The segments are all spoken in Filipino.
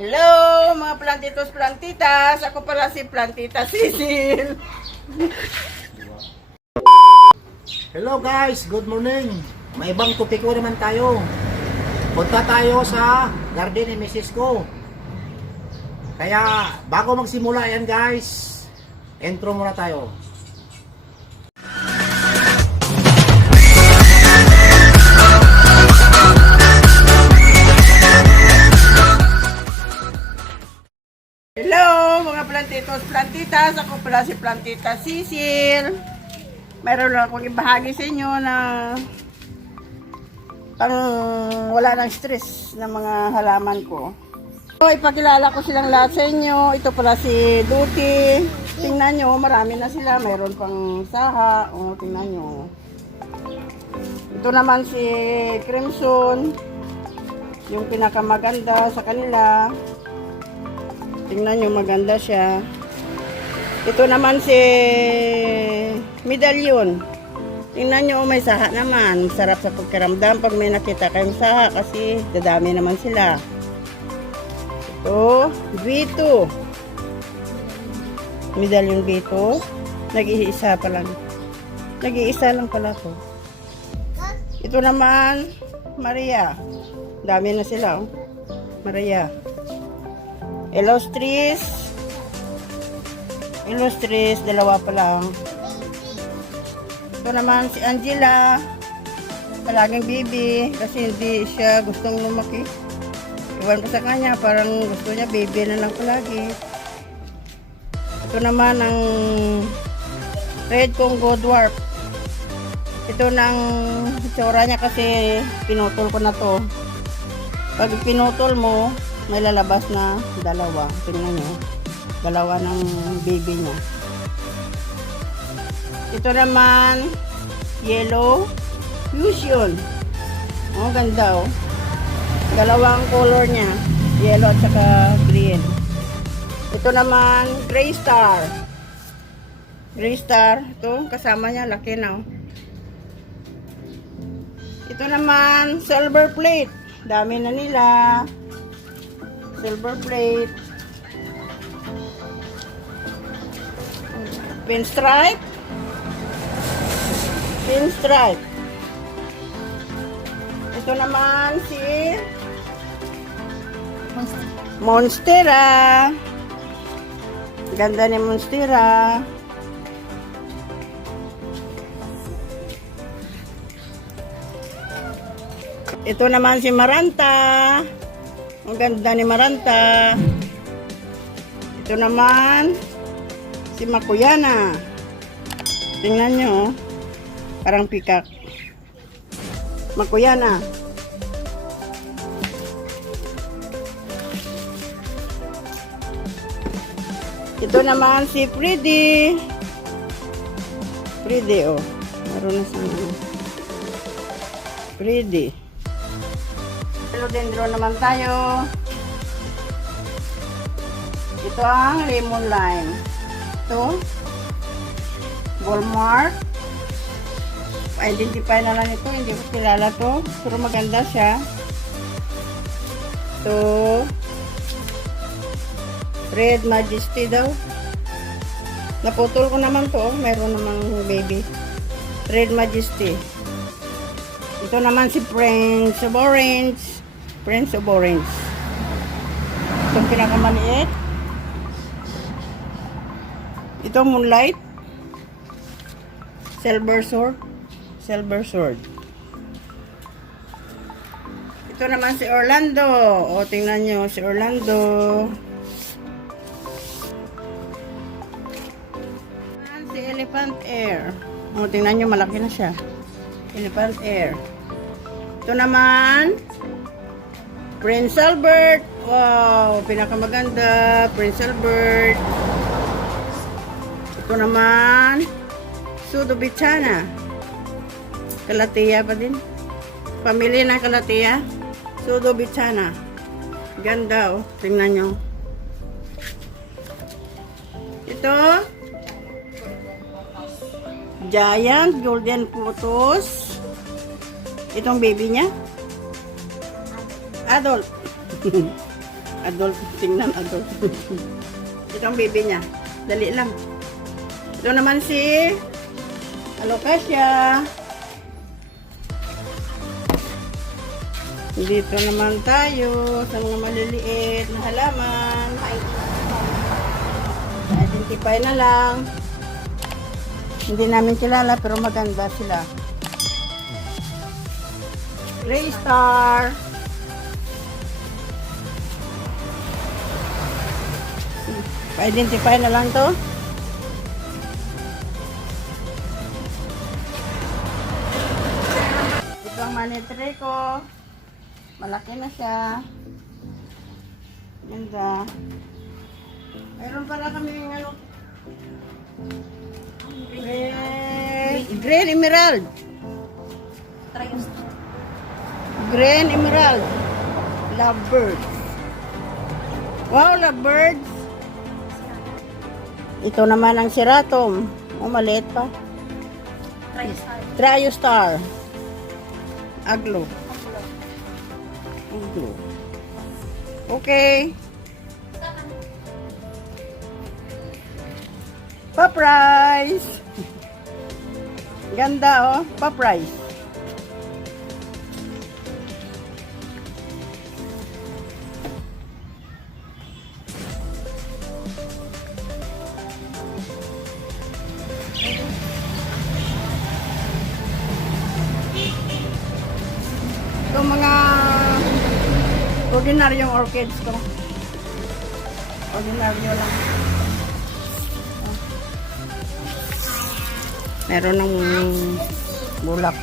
Hello, mga plantitos plantitas. Ako pala si Plantita Cecil. Hello guys, good morning. May ibang topiko naman tayo. Punta tayo sa garden ni Mrs. ko. Kaya bago magsimula yan guys, intro muna tayo. Plantitos plantitas. Ako pala si Plantita Cecil. Mayroon lang akong ibahagi sa inyo na pang wala ng stress ng mga halaman ko. So, ipakilala ko silang lahat sa inyo. Ito pala si Duty. Tingnan nyo, marami na sila. Mayroon pang saha. O, tingnan nyo. Ito naman si Crimson. Yung pinakamaganda sa kanila. Tingnan nyo, maganda siya. Ito naman si Medallion. Tingnan nyo, may saha naman. Sarap sa pagkaramdam pag may nakita kayong saha kasi dadami naman sila. Ito, V2. Medallion V2. Nag-iisa pa lang. Nag-iisa lang pala to. Ito naman, Maria. Dami na sila. Oh. Maria. Illustris. Illustris, dalawa pa lang. Ito naman si Angela. Palaging baby kasi hindi siya gustong lumaki. Iwan ko sa kanya, parang gusto niya baby na lang palagi. Ito naman ang Red Congo Dwarf. Ito nang itsura niya kasi pinutol ko na to. Pag pinutol mo, may lalabas na dalawa. Tingnan nyo. Dalawa ng baby niya. Ito naman, yellow fusion. Oh, ganda oh. Dalawang color niya. Yellow at saka green. Ito naman, gray star. Gray star. Ito, kasama niya. Laki na oh. Ito naman, silver plate. Dami na nila. Silver plate. Pinstripe. Pinstripe. Ito naman si Monstera. Ganda ni Monstera. Ito naman si Maranta. Ang ganda ni Maranta. Ito naman si Makuyana. Tingnan nyo. oh. Parang pikak. Makuyana. Ito naman si Freddy. Freddy, oh. Meron na sa Freddy. Philodendron naman tayo. Ito ang lemon lime. Ito. Walmart. Identify na lang ito. Hindi ko kilala to. Pero maganda siya. Ito. Red Majesty daw. Naputol ko naman to. Meron namang baby. Red Majesty. Ito naman si Prince of Orange. Prince of Orange. Itong pinakamaliit. Ito Moonlight. Silver Sword. Silver Sword. Ito naman si Orlando. O, tingnan nyo si Orlando. Si Elephant Air. O, tingnan nyo, malaki na siya. Elephant Air. Ito naman, Prince Albert. Wow, pinakamaganda. Prince Albert. Ito naman, Sudobichana. Kalatia pa din. Pamilya ng Kalatia. Sudobichana. Ganda oh. Tingnan nyo. Ito, Giant Golden Photos. Itong baby niya. Adult. Adult, tingnan adult. Ito ang baby niya. Dali lang. Ito naman si Alocasia. Dito naman tayo sa mga maliliit na halaman. Identify na lang. Hindi namin kilala pero maganda sila. Gray Star. Pa-identify na lang to. Ito ang manitre ko. Malaki na siya. Ganda. Mayroon pala kami ng ano. Green, green emerald. Green emerald. Lovebirds. Wow, lovebirds. Ito naman ang siratom. Oh, maliit pa. Trio star. Aglo. Aglo. Okay. Pa-price. Ganda oh. Pa-price. Ordinaryong orchids ko. Ordinaryo lang. Oh. Meron ng bulak.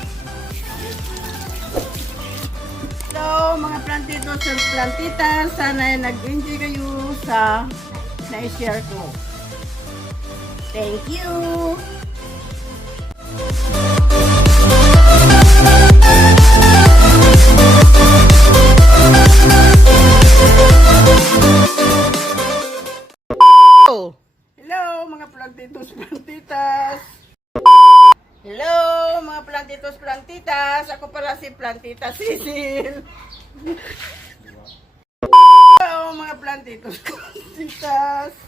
So, mga plantitos and plantitas, sana ay nag-enjoy kayo sa na-share ko. Thank you! Hello, mga plantitos, plantitas. Hello, mga plantitos, plantitas. Ako pala si Plantita Sisil. Hello, mga plantitos, plantitas.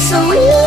so we.